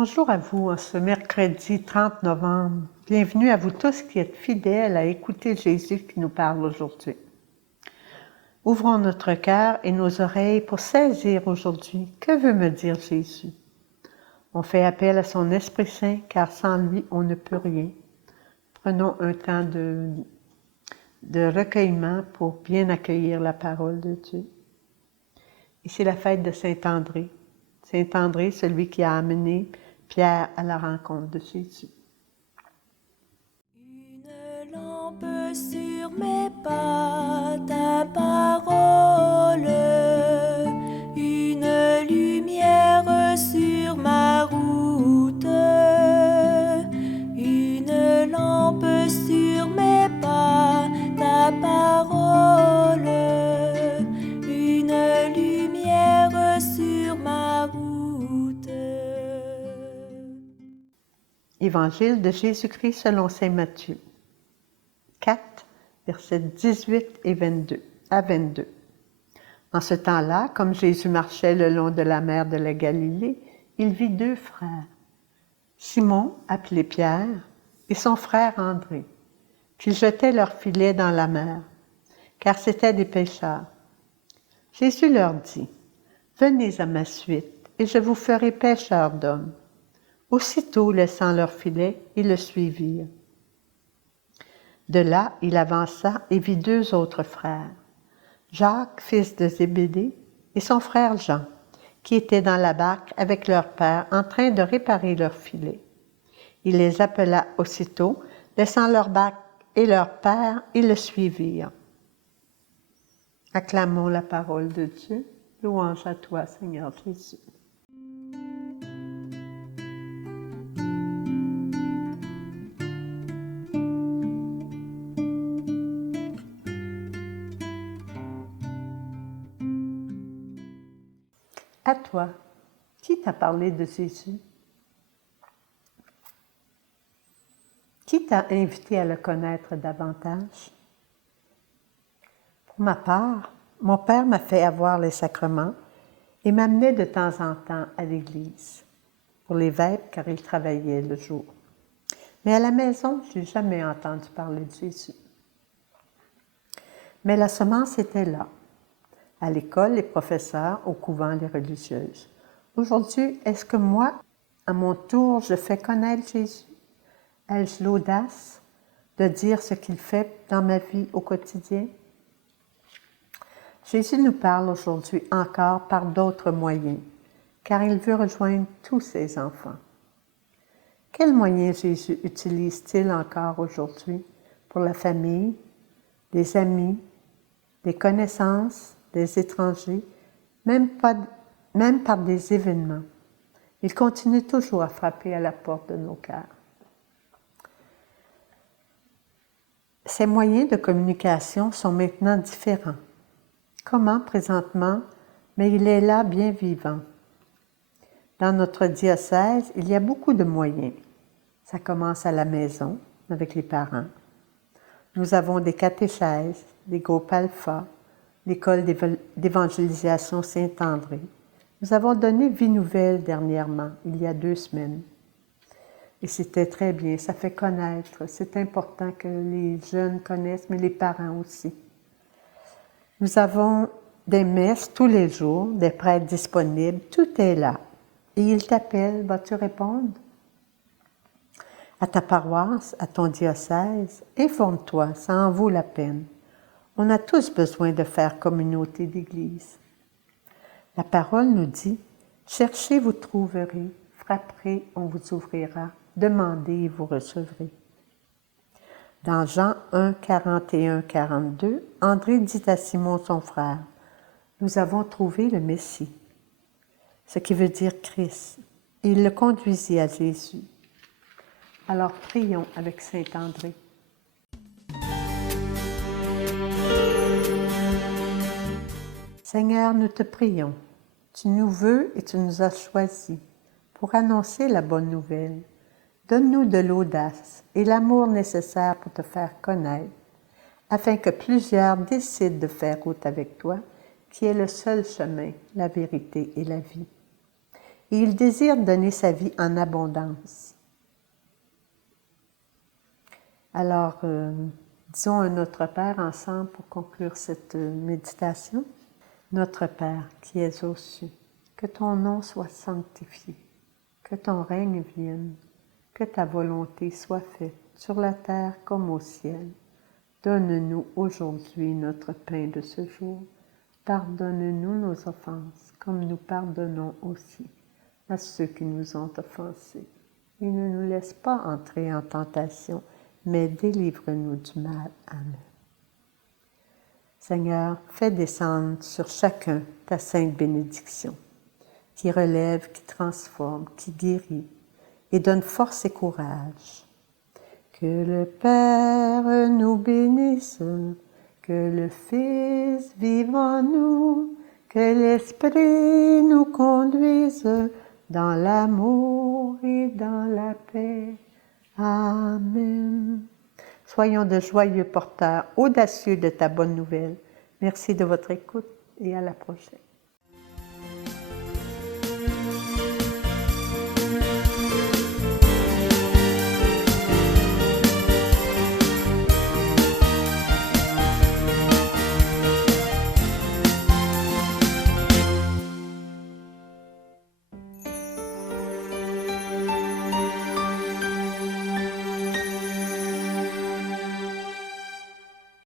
Bonjour à vous en ce mercredi 30 novembre. Bienvenue à vous tous qui êtes fidèles à écouter Jésus qui nous parle aujourd'hui. Ouvrons notre cœur et nos oreilles pour saisir aujourd'hui que veut me dire Jésus. On fait appel à son Esprit Saint car sans lui on ne peut rien. Prenons un temps de recueillement pour bien accueillir la parole de Dieu. Et c'est la fête de Saint-André. Saint-André, celui qui a amené Pierre à la rencontre de Jésus. Une lampe sur mes pas, ta parole, une lumière sur ma route, une lampe sur mes pas, ta parole, une lumière sur ma route. Évangile de Jésus-Christ selon saint Matthieu, 4, versets 18 et 22, à 22. En ce temps-là, comme Jésus marchait le long de la mer de la Galilée, il vit deux frères, Simon, appelé Pierre, et son frère André, qui jetaient leurs filets dans la mer, car c'étaient des pêcheurs. Jésus leur dit, « Venez à ma suite, et je vous ferai pêcheurs d'hommes. » Aussitôt, laissant leur filet, ils le suivirent. De là, il avança et vit deux autres frères, Jacques, fils de Zébédée, et son frère Jean, qui étaient dans la barque avec leur père en train de réparer leur filet. Il les appela aussitôt, laissant leur barque et leur père, ils le suivirent. Acclamons la parole de Dieu. Louange à toi, Seigneur Jésus. À toi, qui t'a parlé de Jésus? Qui t'a invité à le connaître davantage? Pour ma part, mon père m'a fait avoir les sacrements et m'amenait de temps en temps à l'église, pour les vêpres car il travaillait le jour. Mais à la maison, je n'ai jamais entendu parler de Jésus. Mais la semence était là. À l'école, les professeurs, au couvent, les religieuses. Aujourd'hui, est-ce que moi, à mon tour, je fais connaître Jésus? Ai-je l'audace de dire ce qu'il fait dans ma vie au quotidien? Jésus nous parle aujourd'hui encore par d'autres moyens, car il veut rejoindre tous ses enfants. Quels moyens Jésus utilise-t-il encore aujourd'hui pour la famille, les amis, les connaissances, des étrangers, même par des événements? Il continue toujours à frapper à la porte de nos cœurs. Ces moyens de communication sont maintenant différents. Comment présentement? Mais il est là bien vivant. Dans notre diocèse, il y a beaucoup de moyens. Ça commence à la maison, avec les parents. Nous avons des catéchèses, des groupes alpha, l'école d'évangélisation Saint-André. Nous avons donné Vie Nouvelle dernièrement, il y a 2 semaines. Et c'était très bien, ça fait connaître. C'est important que les jeunes connaissent, mais les parents aussi. Nous avons des messes tous les jours, des prêtres disponibles, tout est là. Et ils t'appellent, vas-tu répondre? À ta paroisse, à ton diocèse, informe-toi, ça en vaut la peine. On a tous besoin de faire communauté d'Église. La parole nous dit, « Cherchez, vous trouverez, frapperez, on vous ouvrira, demandez et vous recevrez. » Dans Jean 1, 41, 42, André dit à Simon son frère, « Nous avons trouvé le Messie », ce qui veut dire Christ. Et il le conduisit à Jésus. Alors prions avec saint André. Seigneur, nous te prions. Tu nous veux et tu nous as choisis pour annoncer la bonne nouvelle. Donne-nous de l'audace et l'amour nécessaire pour te faire connaître, afin que plusieurs décident de faire route avec toi, qui est le seul chemin, la vérité et la vie. et il désire donner sa vie en abondance. Alors, disons un Notre Père ensemble pour conclure cette méditation. Notre Père qui es aux cieux, que ton nom soit sanctifié, que ton règne vienne, que ta volonté soit faite sur la terre comme au ciel. Donne-nous aujourd'hui notre pain de ce jour. Pardonne-nous nos offenses, comme nous pardonnons aussi à ceux qui nous ont offensés. Et ne nous laisse pas entrer en tentation, mais délivre-nous du mal. Amen. Seigneur, fais descendre sur chacun ta sainte bénédiction, qui relève, qui transforme, qui guérit, et donne force et courage. Que le Père nous bénisse, que le Fils vive en nous, que l'Esprit nous conduise dans l'amour et dans la paix. Amen. Soyons de joyeux porteurs, audacieux de ta bonne nouvelle. Merci de votre écoute et à la prochaine.